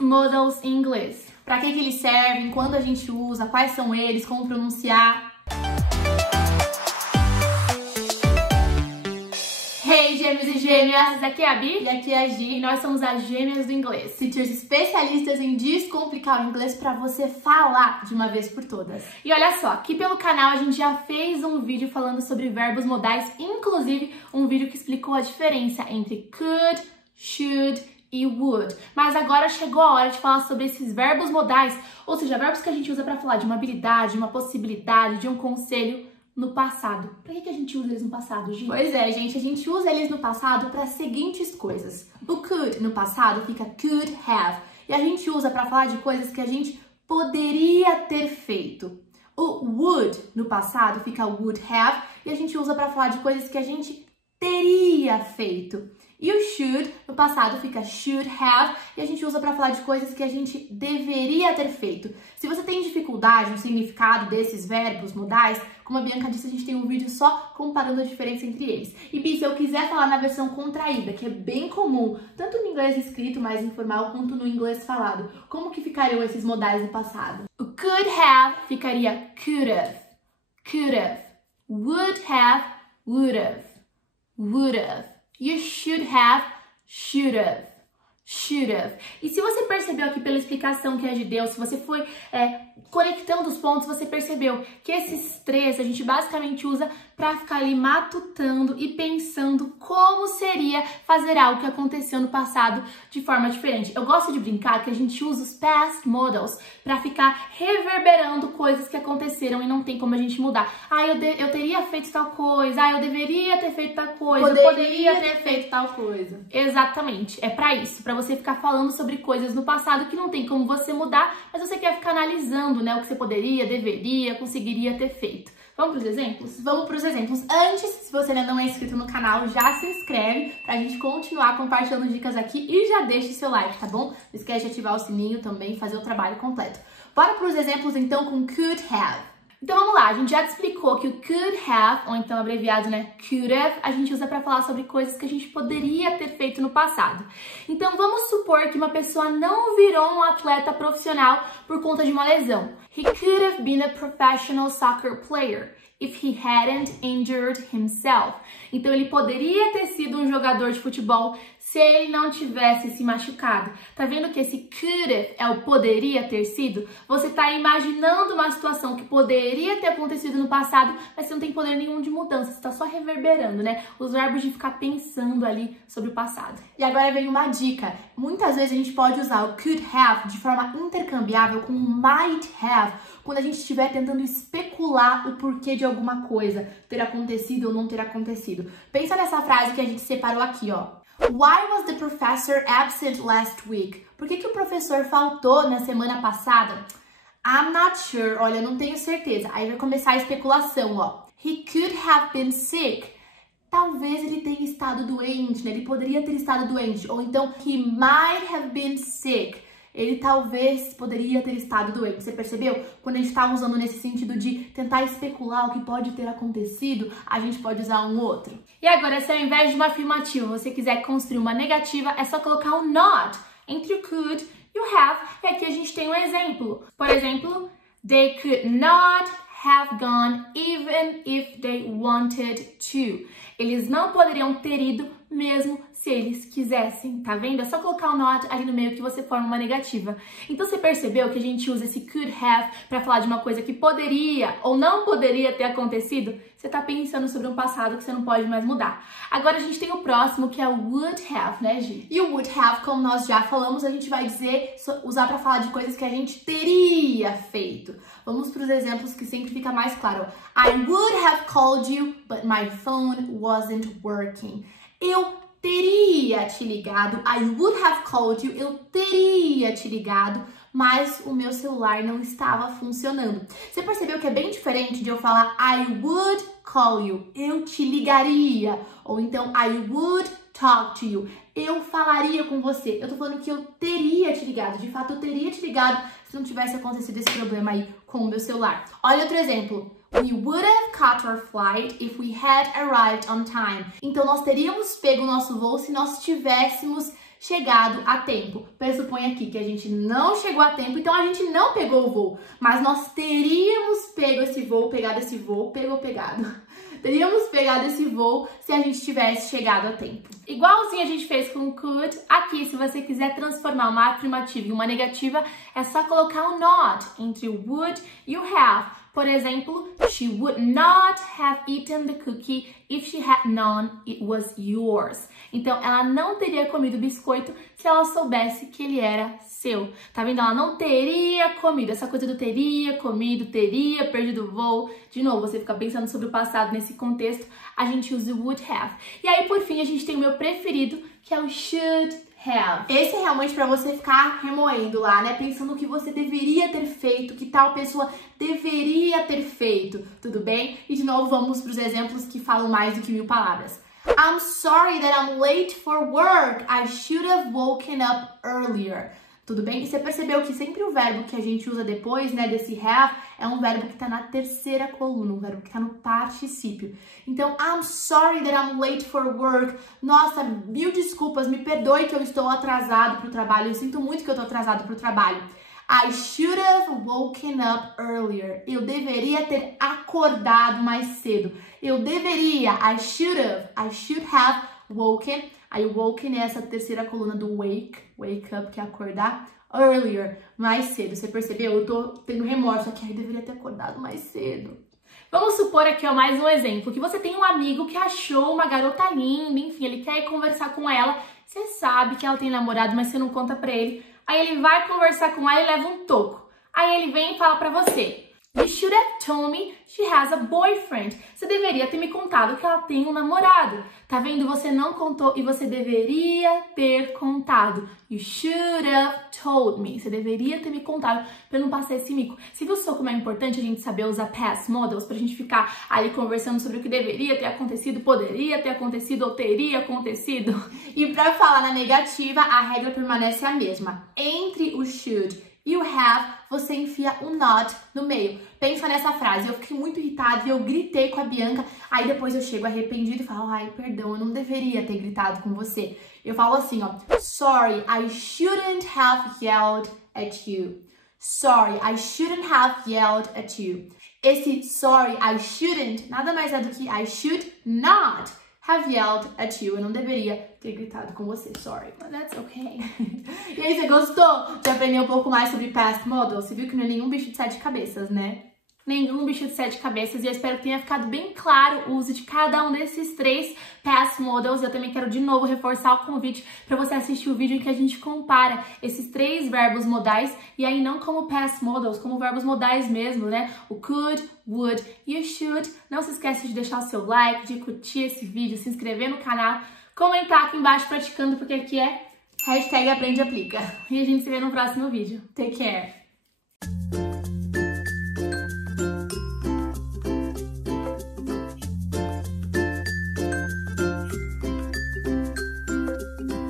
Past modals em inglês. Para que eles servem, quando a gente usa, quais são eles, como pronunciar. Hey, gêmeos e gêmeas! Aqui é a Bi e aqui é a Gi e nós somos as gêmeas do inglês. Teachers especialistas em descomplicar o inglês para você falar de uma vez por todas. E olha só, aqui pelo canal a gente já fez um vídeo falando sobre verbos modais, inclusive um vídeo que explicou a diferença entre could, should e would. Mas agora chegou a hora de falar sobre esses verbos modais, ou seja, verbos que a gente usa para falar de uma habilidade, de uma possibilidade, de um conselho no passado. Pra que a gente usa eles no passado, Gi? Pois é, gente, a gente usa eles no passado para as seguintes coisas. O could no passado fica could have, e a gente usa para falar de coisas que a gente poderia ter feito. O would no passado fica would have, e a gente usa para falar de coisas que a gente teria feito. E o should no passado fica should have, e a gente usa para falar de coisas que a gente deveria ter feito. Se você tem dificuldade no significado desses verbos modais, como a Bianca disse, a gente tem um vídeo só comparando a diferença entre eles. E Bi, se eu quiser falar na versão contraída, que é bem comum, tanto no inglês escrito mais informal, quanto no inglês falado, como que ficariam esses modais no passado? O could have ficaria could have, could have. Would have, would have, would have. You should have, should have, should have. E se você percebeu aqui pela explicação que a Gi deu, se você foi conectando os pontos, você percebeu que esses três a gente basicamente usa para ficar ali matutando e pensando como seria fazer algo que aconteceu no passado de forma diferente. Eu gosto de brincar que a gente usa os past modals para ficar reverberando coisas que aconteceram e não tem como a gente mudar. Ah, eu teria feito tal coisa, ah, eu deveria ter feito tal coisa, eu poderia ter feito tal coisa. Exatamente, é para isso, para você ficar falando sobre coisas no passado que não tem como você mudar, mas você quer ficar analisando, né, o que você poderia, deveria, conseguiria ter feito. Vamos para os exemplos? Vamos para os exemplos. Antes, se você ainda não é inscrito no canal, já se inscreve pra gente continuar compartilhando dicas aqui e já deixa o seu like, tá bom? Não esquece de ativar o sininho também e fazer o trabalho completo. Bora para os exemplos então com could have. Então vamos lá, a gente já te explicou que o could have, ou então abreviado, né, could have, a gente usa para falar sobre coisas que a gente poderia ter feito no passado. Então vamos supor que uma pessoa não virou um atleta profissional por conta de uma lesão. He could have been a professional soccer player if he hadn't injured himself. Então ele poderia ter sido um jogador de futebol se ele não tivesse se machucado. Tá vendo que esse could have é o poderia ter sido? Você tá imaginando uma situação que poderia ter acontecido no passado, mas você não tem poder nenhum de mudança, você tá só reverberando, né? Os verbos de ficar pensando ali sobre o passado. E agora vem uma dica. Muitas vezes a gente pode usar o could have de forma intercambiável com might have, quando a gente estiver tentando especular o porquê de alguma coisa ter acontecido ou não ter acontecido. Pensa nessa frase que a gente separou aqui, ó. Why was the professor absent last week? Por que o professor faltou na semana passada? I'm not sure. Olha, não tenho certeza. Aí vai começar a especulação, ó. He could have been sick. Talvez ele tenha estado doente, né? Ele poderia ter estado doente. Ou então, he might have been sick. Ele talvez poderia ter estado doente. Você percebeu? Quando a gente está usando nesse sentido de tentar especular o que pode ter acontecido, a gente pode usar um outro. E agora, se ao invés de uma afirmativa você quiser construir uma negativa, é só colocar um not entre o could e o have. E aqui a gente tem um exemplo. Por exemplo, they could not have gone even if they wanted to. Eles não poderiam ter ido mesmo se eles quisessem, tá vendo? É só colocar o not ali no meio que você forma uma negativa. Então você percebeu que a gente usa esse could have para falar de uma coisa que poderia ou não poderia ter acontecido? Você tá pensando sobre um passado que você não pode mais mudar. Agora a gente tem o próximo, que é o would have, né, Gi? E o would have, como nós já falamos, a gente vai usar para falar de coisas que a gente teria feito. Vamos para os exemplos que sempre fica mais claro. I would have called you, but my phone wasn't working. Eu teria te ligado, I would have called you, eu teria te ligado, mas o meu celular não estava funcionando. Você percebeu que é bem diferente de eu falar I would call you, eu te ligaria, ou então I would talk to you, eu falaria com você. Eu tô falando que eu teria te ligado, de fato eu teria te ligado se não tivesse acontecido esse problema aí com o meu celular. Olha outro exemplo. We would have caught our flight if we had arrived on time. Então, nós teríamos pego o nosso voo se nós tivéssemos chegado a tempo. Pressupõe aqui que a gente não chegou a tempo, então a gente não pegou o voo. Mas nós teríamos pego esse voo, pegado. Teríamos pegado esse voo se a gente tivesse chegado a tempo. Igualzinho a gente fez com could, aqui se você quiser transformar uma afirmativa em uma negativa, é só colocar um not entre o would e o have. Por exemplo, she would not have eaten the cookie if she had known it was yours. Então, ela não teria comido o biscoito se ela soubesse que ele era seu. Tá vendo? Ela não teria comido. Essa coisa do teria comido, teria perdido o voo. De novo, você fica pensando sobre o passado nesse contexto, a gente usa o would have. E aí, por fim, a gente tem o meu preferido, que é o should have. Esse é realmente para você ficar remoendo lá, né? Pensando o que você deveria ter feito, que tal pessoa deveria ter feito, tudo bem? E de novo, vamos para os exemplos que falam mais do que 1000 palavras. I'm sorry that I'm late for work. I should have woken up earlier. Tudo bem? E você percebeu que sempre o verbo que a gente usa depois, né, desse have, é um verbo que tá na terceira coluna, um verbo que tá no particípio. Então, I'm sorry that I'm late for work. Nossa, 1000 desculpas, me perdoe que eu estou atrasado pro trabalho. Eu sinto muito que eu tô atrasado pro trabalho. I should have woken up earlier. Eu deveria ter acordado mais cedo. Eu deveria, I should have woken. Aí o woken é essa terceira coluna do wake up, que é acordar, earlier, mais cedo. Você percebeu? Eu tô tendo remorso aqui, eu deveria ter acordado mais cedo. Vamos supor aqui, ó, mais um exemplo, que você tem um amigo que achou uma garota linda, enfim, ele quer ir conversar com ela, você sabe que ela tem namorado, mas você não conta pra ele. Aí ele vai conversar com ela e leva um toco. Aí ele vem e fala pra você, you should have told me she has a boyfriend. Você deveria ter me contado que ela tem um namorado. Tá vendo? Você não contou e você deveria ter contado. You should have told me. Você deveria ter me contado pra não passar esse mico. Você viu só como é importante a gente saber usar past models pra gente ficar ali conversando sobre o que deveria ter acontecido, poderia ter acontecido ou teria acontecido? E pra falar na negativa, a regra permanece a mesma. Entre o should e o have, você enfia o not no meio. Pensa nessa frase, eu fiquei muito irritada e eu gritei com a Bianca, aí depois eu chego arrependido e falo, ai, perdão, eu não deveria ter gritado com você. Eu falo assim, ó, sorry, I shouldn't have yelled at you. Sorry, I shouldn't have yelled at you. Esse sorry, I shouldn't, nada mais é do que I should not have yelled at you. Eu não deveria ter gritado com você, sorry. But that's okay. E aí, você gostou de aprender um pouco mais sobre past models? Você viu que não é nenhum bicho de 7 cabeças, né? Nenhum bicho de 7 cabeças, e eu espero que tenha ficado bem claro o uso de cada um desses 3 past models. Eu também quero de novo reforçar o convite para você assistir o vídeo em que a gente compara esses 3 verbos modais, e aí não como past models, como verbos modais mesmo, né? O could, would e o should. Não se esqueça de deixar o seu like, de curtir esse vídeo, se inscrever no canal, comentar aqui embaixo praticando, porque aqui é #AprendeAplica. E a gente se vê no próximo vídeo. Take care!